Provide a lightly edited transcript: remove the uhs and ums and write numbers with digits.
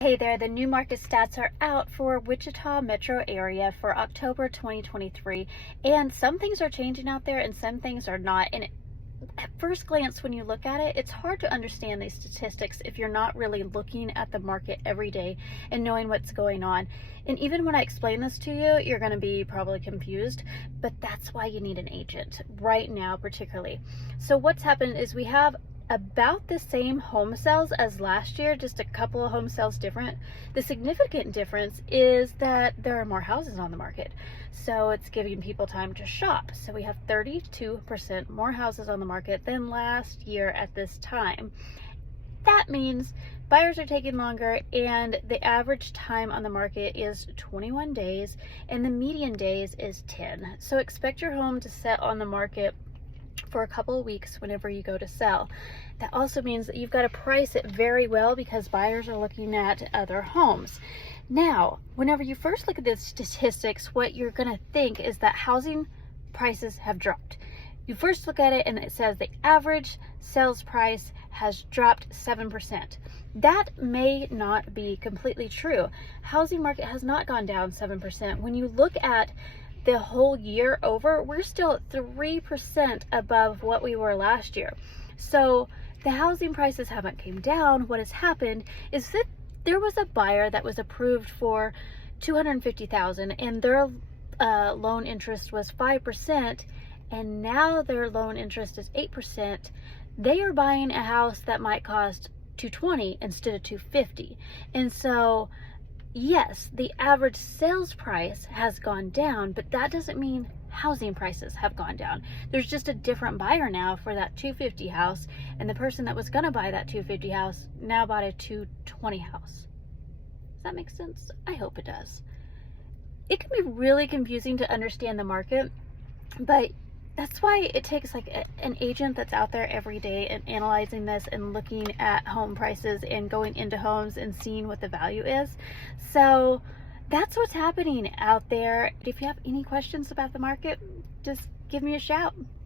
Hey there, the new market stats are out for Wichita metro area for October 2023, and some things are changing out there and some things are not. And at first glance, when you look at it, it's hard to understand these statistics if you're not really looking at the market every day and knowing what's going on. And even when I explain this to you, you're going to be probably confused, but that's why you need an agent right now, particularly. So what's happened is we have about the same home sales as last year, just a couple of home sales different. The significant difference is that there are more houses on the market, so it's giving people time to shop. So we have 32% more houses on the market than last year at this time. That means buyers are taking longer, and the average time on the market is 21 days and the median days is 10. So expect your home to set on the market for a couple of weeks whenever you go to sell. That also means that you've got to price it very well because buyers are looking at other homes. Now, whenever you first look at the statistics, what you're going to think is that housing prices have dropped. You first look at it and it says the average sales price has dropped 7%. That may not be completely true. Housing market has not gone down 7%. When you look at the whole year over, we're still at 3% above what we were last year. So the housing prices haven't came down. What has happened is that there was a buyer that was approved for $250,000 and their loan interest was 5%, and now their loan interest is 8%. They are buying a house that might cost $220 instead of $250. And so yes, the average sales price has gone down, but that doesn't mean housing prices have gone down. There's just a different buyer now for that 250 house, and the person that was going to buy that 250 house now bought a 220 house. Does that make sense? I hope it does. It can be really confusing to understand the market, but that's why it takes like an agent that's out there every day and analyzing this and looking at home prices and going into homes and seeing what the value is. So that's what's happening out there. If you have any questions about the market, just give me a shout.